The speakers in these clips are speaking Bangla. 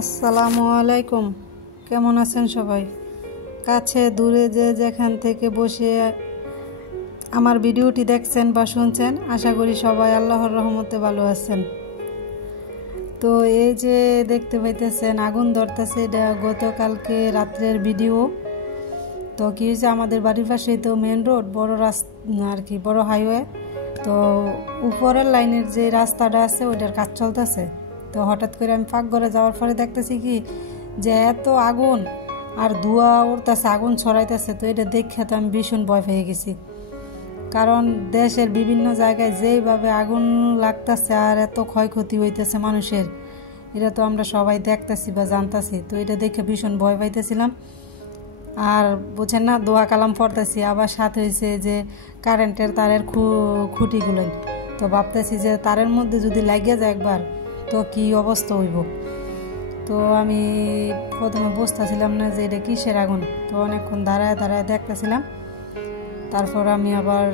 আসসালামু আলাইকুম। কেমন আছেন সবাই? কাছে দূরে যে যেখান থেকে বসে আমার ভিডিওটি দেখছেন বা শুনছেন, আশা করি সবাই আল্লাহর রহমতে ভালো আছেন। তো এই যে দেখতে পাইতেছেন আগুন ধরতেছে, এটা গতকালকে রাত্রের ভিডিও। তো কি হয়েছে, আমাদের বাড়ির পাশেই তো মেন রোড, বড় রাস্তা আর কি, বড় হাইওয়ে। তো উপরের লাইনের যে রাস্তাটা আছে ওইটার কাজ চলতেছে। তো হঠাৎ করে আমি পাকঘরে যাওয়ার পরে দেখতেছি কি যে এত আগুন আর ধোঁয়া উঠতেছে, আগুন ছড়াইতেছে। তো এটা দেখে তো আমি ভীষণ ভয় পেয়ে গেছি, কারণ দেশের বিভিন্ন জায়গায় যেইভাবে আগুন লাগতেছে আর এত ক্ষয়ক্ষতি হইতেছে মানুষের, এটা তো আমরা সবাই দেখতেছি বা জানতেছি। তো এটা দেখে ভীষণ ভয় পাইতেছিলাম। আর বুঝেন না, দোয়া কালাম পড়তেছি, আবার সাথে হয়েছে যে কারেন্টের তারের খুঁটিগুলো। তো ভাবতেছি যে তারের মধ্যে যদি লাগিয়ে যায় একবার, তো কি অবস্থা হইব। তো আমি প্রথমে বুঝতেছিলাম না যে এটা কিসের আগুন। তো অনেকক্ষণ দাঁড়ায় দাঁড়ায় দেখতেছিলাম। তারপর আমি আবার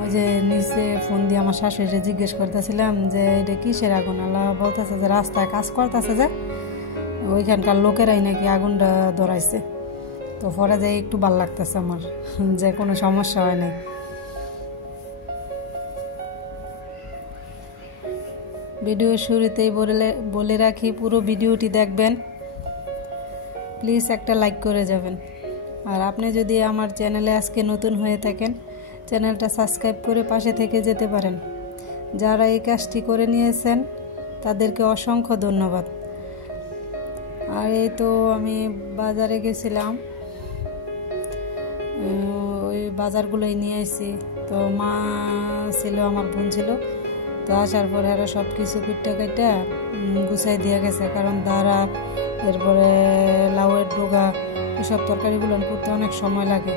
ওই যে নিচে ফোন দিয়ে আমার শাশুড়িকে জিজ্ঞেস করতেছিলাম যে এটা কিসের আগুন। আল্লাহ বলতেছে যে রাস্তায় কাজ করতেছে, যে ওইখানকার লোকেরাই নাকি আগুনটা ধরাইছে। তো পরে যাই একটু ভালো লাগতেছে আমার, যে কোনো সমস্যা হয় নাই। ভিডিওর শুরুতেই বলে রাখি, পুরো ভিডিওটি দেখবেন, প্লিজ একটা লাইক করে যাবেন। আর আপনি যদি আমার চ্যানেলে আজকে নতুন হয়ে থাকেন, চ্যানেলটা সাবস্ক্রাইব করে পাশে থেকে যেতে পারেন। যারা এই কাজটি করে নিয়েছেন তাদেরকে অসংখ্য ধন্যবাদ। আর এই তো আমি বাজারে গেছিলাম, ওই বাজারগুলোই নিয়ে আসছি। তো মা ছিল, আমার বোন ছিল। তো আসার পরে আরও সব কিছু কুটটা গুছাই দিয়ে গেছে, কারণ দাঁড়া, এরপরে লাউয়ের ডোগা, এসব তরকারিগুলো করতে অনেক সময় লাগে।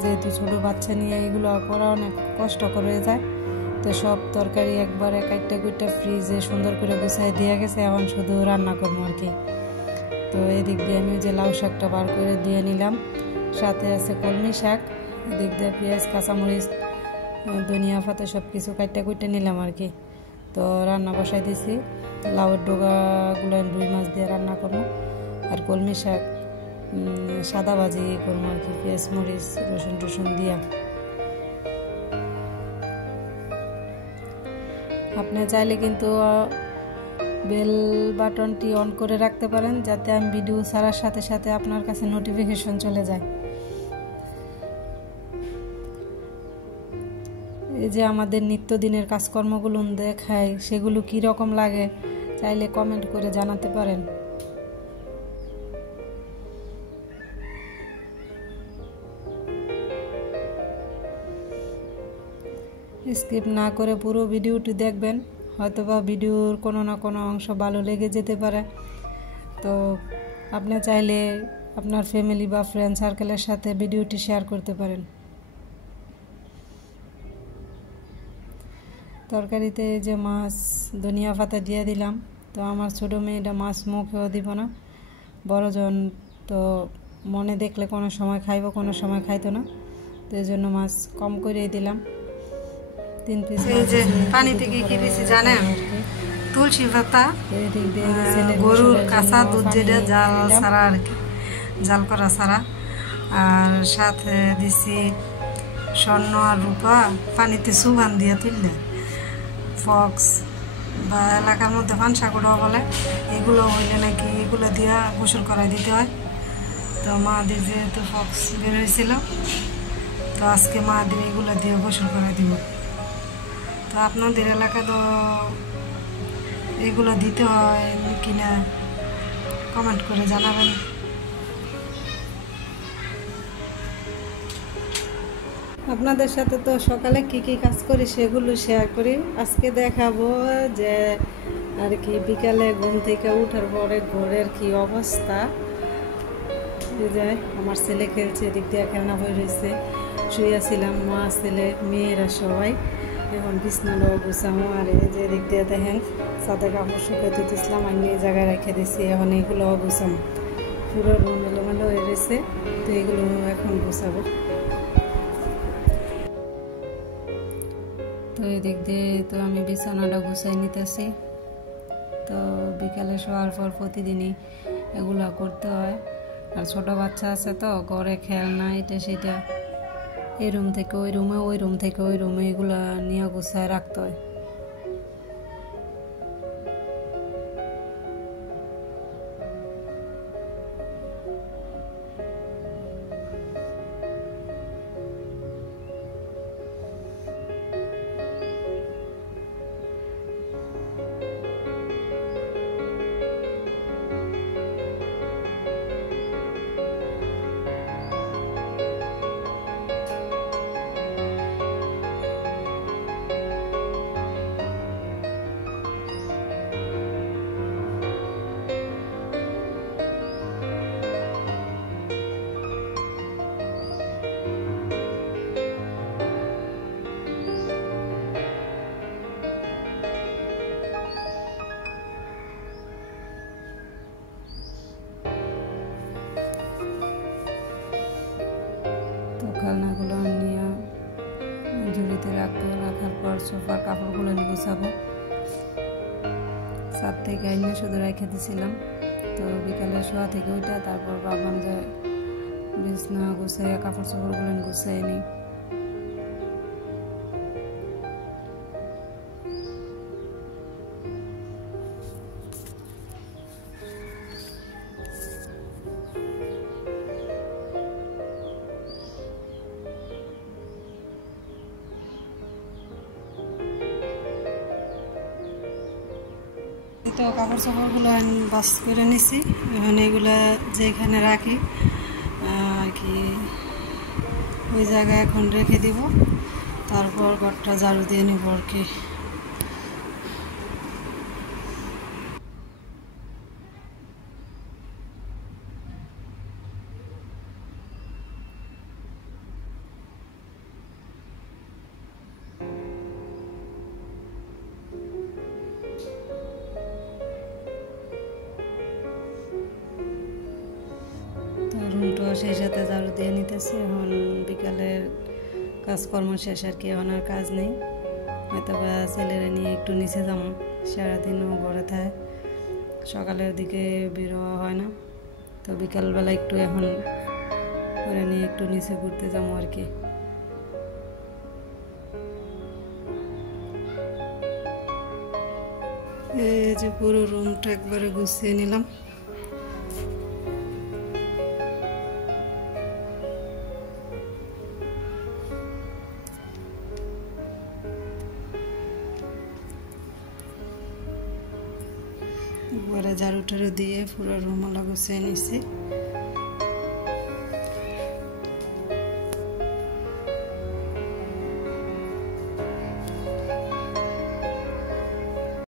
যেহেতু ছোটো বাচ্চা নিয়ে এগুলো করা অনেক কষ্টকর হয়ে যায়। তো সব তরকারি একবারে কুটটা ফ্রিজে সুন্দর করে গুছাই দিয়ে গেছে, এখন শুধু রান্না করবো আর কি। তো এদিক দিয়ে আমি যে লাউ শাকটা বার করে দিয়ে নিলাম, সাথে আছে কলমি শাক, এদিক দিয়ে পেঁয়াজ, কাঁচামরিচ, ধনিয়া পাতা সব কিছু কুটে নিলাম আর কি। তো রান্না বসাই দিছি, লাউয়ের ডোগাগুলো রুই মাছ দিয়ে রান্না করবো, আর কলমি শাক সাদা ভাজি করবো আর কি, পেঁয়াজ মরিচ রসুন টসুন দিয়া। আপনি চাইলে কিন্তু বেল বাটনটি অন করে রাখতে পারেন, যাতে আমি ভিডিও ছাড়ার সাথে সাথে আপনার কাছে নোটিফিকেশন চলে যায়। এই যে আমাদের নিত্যদিনের কাজকর্মগুলো দেখাই, সেগুলো কি রকম লাগে চাইলে কমেন্ট করে জানাতে পারেন। স্কিপ না করে পুরো ভিডিওটি দেখবেন, হয়তোবা ভিডিওর কোনো না কোনো অংশ ভালো লেগে যেতে পারে। তো আপনি চাইলে আপনার ফ্যামিলি বা ফ্রেন্ড সার্কেলের সাথে ভিডিওটি শেয়ার করতে পারেন। তরকারিতে যে মাছ ধনিয়া পাতা দিয়ে দিলাম। তো আমার ছোটো মেয়েটা মাছ মুখেও দিব না, বড়জন তো মনে দেখলে কোনো সময় খাইব, কোনো সময় খাইতো না। তো এই জন্য মাছ কম করেই দিলাম, 3 পিস। এই যে পানি থেকে কি দিয়েছি জানেন? তুলসী পাতা, গরুর কাঁচা দুধ, যেটা জাল ছাড়া আর কি, জাল করা ছাড়া। আর সাথে দিছি স্বর্ণ আর রূপা, পানিতে সুবান দিয়ে তুললে ফক্স বা এলাকার মধ্যে পানসাকুড়াও বলে, এগুলো হইলে নাকি এগুলো দিয়া গোসল করাই দিতে হয়। তো মাদের যেহেতু ফক্স বের হয়েছিল, তো আজকে মাদের এগুলো দিয়ে গোসল করাই দিব। তো আপনাদের এলাকা তো এগুলো দিতে হয় কিনা কমেন্ট করে জানাবেন। আপনাদের সাথে তো সকালে কি কি কাজ করি সেগুলো শেয়ার করি। আজকে দেখাবো যে আর কি বিকালে ঘুম থেকে উঠার পরে ঘরের কি অবস্থা। যে আমার ছেলে খেলছে, এদিক দিয়ে খেলনা বই রয়েছে, শুয়েছিলাম মা ছেলে মেয়েরা সবাই। এখন বিছনাটাও গুছামো। আর এই যে এদিক দিয়ে দেখেন সাদা কাপড় শুকাইতে দিয়েছিলাম, আমি এই জায়গায় রেখে দিয়েছি। এখন এইগুলোও গুছামো, পুরো রুম এলোমেলো হয়ে রয়েছে। তো এগুলো এখন গুছাবো। তো এদিক দিয়ে তো আমি বিছানাটা গুছাই নিতেছি। তো বিকালে শোয়ার পর প্রতিদিনই এগুলা করতে হয়। আর ছোট বাচ্চা আছে তো ঘরে খেলনা এটা সেটা, এই রুম থেকে ওই রুমে, ওই রুম থেকে ওই রুমে এগুলা নিয়ে গুছায় রাখতে হয়। তো খেলনাগুলো নিয়ে ঝুড়িতে রাখবো, রাখার পর সোফার কাপড়গুলো গুছাবো। ছাদ থেকে আইনে শুধু রেখে দিয়েছিলাম। তো বিকালে শোয়া থেকে ওইটা, তারপর ভাবলাম যে বিছনা গুছাইয়া কাপড় চোপড়গুলো গুছাই নিই। তো কাপড় চাপড়গুলো বাস করে নিছি, এখন এগুলা যেখানে রাখি কি ওই জায়গায় এখন রেখে দিব, তারপর ঘরটা ঝাড়ু দিয়ে নিব আর কি। রুমটা সেই সাথে ঝাড়ু দিয়ে নিতেছি। এখন বিকালের কাজকর্ম শেষ আর কি, এখন আর কাজ নেই। হয়তো বা ছেলেরা নিয়ে একটু নিচে যাবো, সারাদিনও ঘরে থাকে, সকালের দিকে বেরোয়া হয় না। তো বিকালবেলা একটু এখন করে নিয়ে একটু নিচে ঘুরতে যাবো আর কি। এই যে পুরো রুমটা একবারে গুছিয়ে নিলাম। একবারে ঝাড়ু টাড়ু দিয়ে পুরো রুমগুলো গুছিয়ে নিছি।